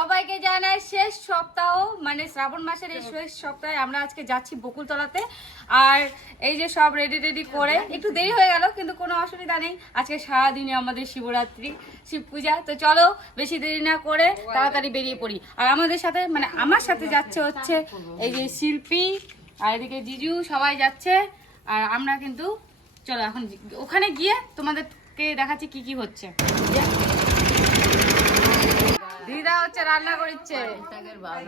সবাইকে জানাই শেষ সপ্তাহ মানে শ্রাবণ মাসের এই শেষ সপ্তাহে আমরা আজকে যাচ্ছি বকুলতলাতে। আর এই যে সব রেডি করে একটু দেরি হয়ে গেল, কিন্তু কোনো অসুবিধা নেই। আজকে সারাদিনে আমাদের শিবরাত্রি, শিব পূজা। তো চলো বেশি দেরি না করে তাড়াতাড়ি বেরিয়ে পড়ি। আর আমাদের সাথে মানে আমার সাথে যাচ্ছে হচ্ছে এই যে শিল্পী, আর এদিকে জিজু, সবাই যাচ্ছে। আর আমরা কিন্তু চলো এখন ওখানে গিয়ে তোমাদেরকে দেখাচ্ছি কি কি হচ্ছে। দিদা হচ্ছে রান্না করছে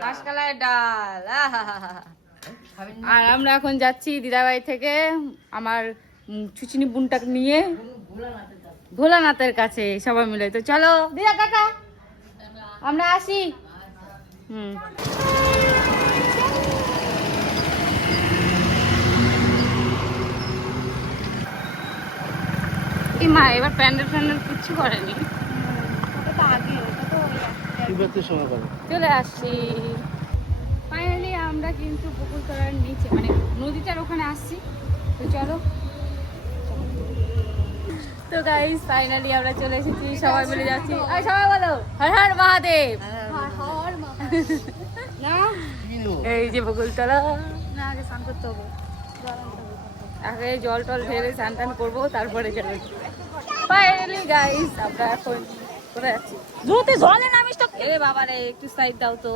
মাসকালাই ডাল। আর আমরা এখন যাচ্ছি দিদাবাড়ি থেকে আমার ছুচিনি বোনটাকে নিয়ে ভোলানাথের কাছে সবাই মিলে। তো চলো দিদা টাটা, আমরা আসি। মা এবার প্যান্ডেল কিচ্ছু করেনি, চলে আসছি। ফাইনালি আমরা কিন্তু বকুলতলার নিচে মানে নদীটার ওখানে আসছি। তো চলো। তো গাইস ফাইনালি আমরা চলে এসেছি, সবাই মিলে যাচ্ছি। আর সবাই বলো হর হর মহাদেব। না এই যে বকুলতলা, না আগে স্নান করতে হবে, আগে জল টল ঢেলে স্নান টান করবো, তারপরে চলে। ফাইনালি গাইস আমরা এখন কোথায় যাচ্ছি? জোতে জলে নামিস তো। এ বাবা রে, একটু সাইড দাও তো।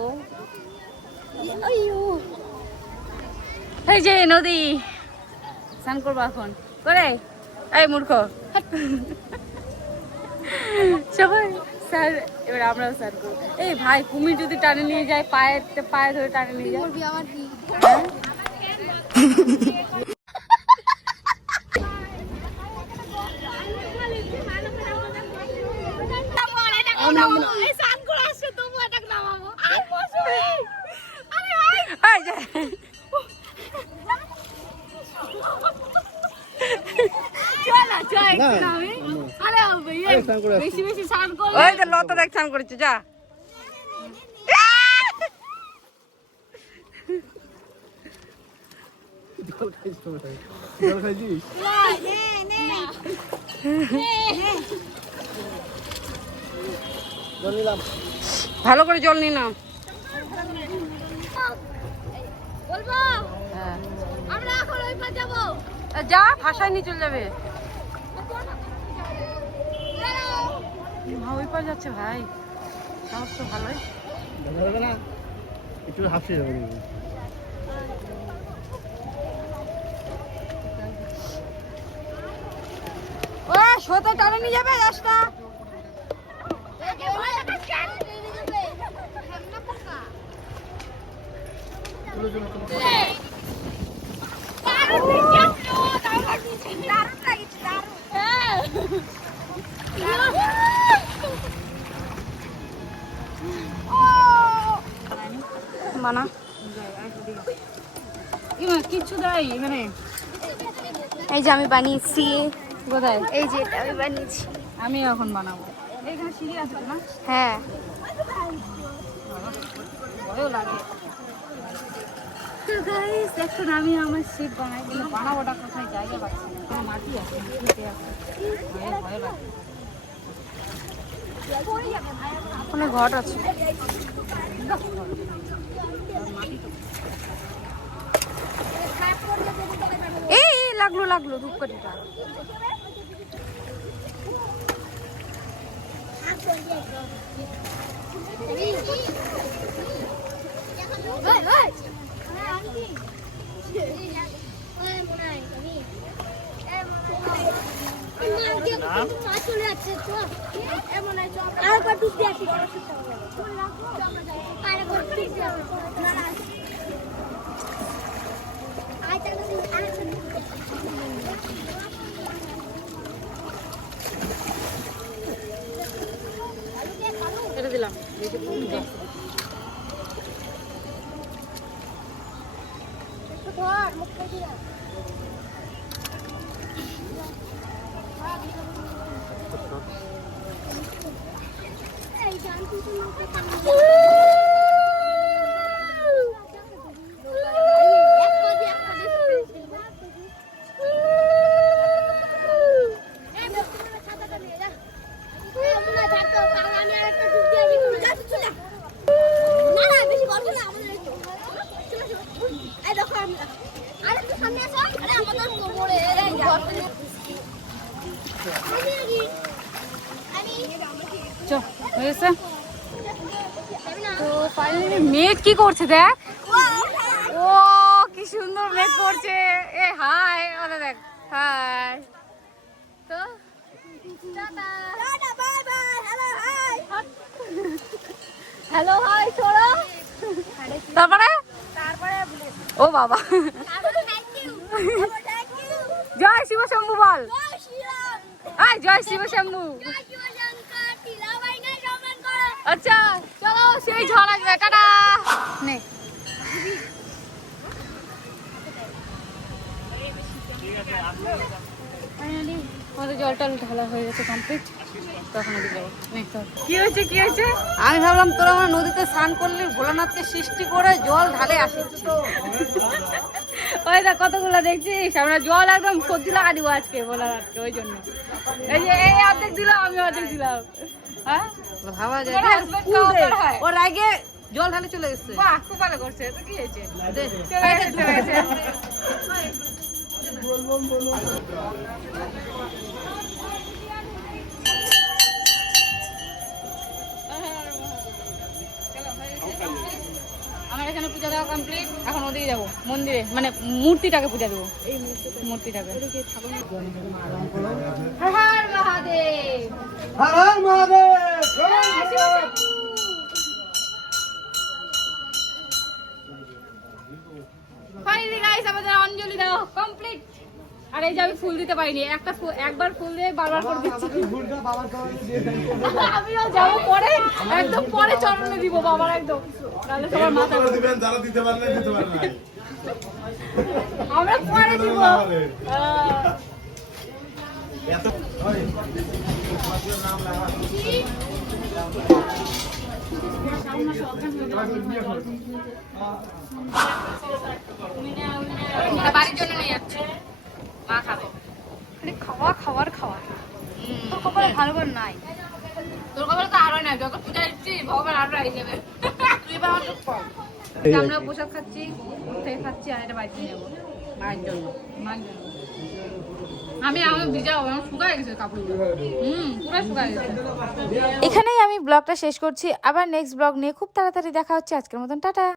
এই যে নদী, স্নান করবো এখন করে। এই মূর্খ সবাই স্যার, এবার আমরাও স্নান করবো। এই ভাই কুমির যদি টানে নিয়ে যায়, পায়ে ধরে টানে নিয়ে যায়, আমার কি? লতা দেখ স্নান করেছে, যা। ভালো করে জল নি না। যা ভাষায় নিয়ে চলে যাবে। ওই পার যাচ্ছে ভাই, সাহস তো ভালোই। একটু হাসি যাবে, ও সোতে টানে নিয়ে যাবে, যাস না। বানা কিচ্ছু দেয় এখানে। এই যে আমি বানিয়েছি, কোথায়? এই যে আমি বানিয়েছি, আমি এখন বানাবো। এইখানে সিঁড়ি আছে না? হ্যাঁ, ভয়ও লাগে। তো গাইস এখন আমি আমার শিপ বানাই, কিন্তু বানাবোটা কোথায় জায়গা পাচ্ছি না, কোনো মাটি আছে ভয় লাগে। ওখানে ঘট আছে, এই লাগলো ধূপকাঠিটা। এটা দিলাম হয়েছে তো ফাইনালি মেঘ কি করছে দেখ, ও কি সুন্দর মেঘ করছে। এ হাই ওটা দেখ, হাই তো হ্যালো হাই ছোড়ো, তারপরে ও বাবা জয় শিব শম্ভু বল, জয় শিব শম্ভু। আচ্ছা চলো সেই ঝড় আসবে, টাটা। নে ফাইনালি আমাদের জল টল ঢালা হয়ে গেছে কমপ্লিট, তখন ওদিকে যাবো। কি হয়েছে কি হয়েছে? আমি ভাবলাম তোরা আমার নদীতে স্নান করলে ভোলানাথকে সৃষ্টি করে জল ঢালে আসিস। ওই দেখ কতগুলো দেখছিস, আমরা জল একদম সর্দি লাগা দিব আজকে ভোলানাথকে, ওই জন্য এই যে এই অর্ধেক দিলাম, আমি অর্ধেক দিলাম। হ্যাঁ ভাবা যায় তোমার husband কে অফার হয়? ওর আগে জল ঢালে চলে গেছে। বাহ খুব ভালো করছে, তো কি হয়েছে, দে। চলে গেছে চলে গেছে। আমার এখানে পূজা দেওয়া কমপ্লিট, এখন ওদিকে যাবো মন্দিরে, মানে মূর্তিটাকে পূজা দেবো, মূর্তিটাকে। হর হর মহাদেব, হর হর মহাদেব। ফাইনালি গাইস আমাদের অঞ্জলি দেওয়া কমপ্লিট। আর এই যে আমি ফুল দিতে পারিনি, একবার ফুল দিয়ে বারবার করে দিচ্ছি। ফুলটা বাবার কাছে দিয়ে দেন। আমিও যাবো পরে, একদম পরে চরণে দিব বাবার, একদম তাহলে সবার মাথা করে দিবেন, যারা দিতে পারলে দিতে পারবে না। আমরা পরে দিব। এত ওই নাম লাগা। বাড়ির জন্য নিয়ে যাচ্ছে, মা খাবে। খালি খাওয়া খাওয়ার খাওয়া। তোর কপালে ভালো করে নাই। তোর কপালে তো আরো নাই, যত পূজা দিচ্ছি ভগবান আরো আই যাবে। তুই বা আমার কম। আমরা প্রসাদ খাচ্ছি, খেয়ে খাচ্ছি, আর এটা বাড়িতে নেবো মায়ের জন্য, মায়ের জন্য। আমি আমার ভিজাও, আমার শুকায় গেছে কাপড়গুলো, পুরো শুকায় গেছে। এখানেই আমি ব্লগটা শেষ করছি, আবার নেক্সট ব্লগ নিয়ে খুব তাড়াতাড়ি দেখা হচ্ছে। আজকের মতন টাটা।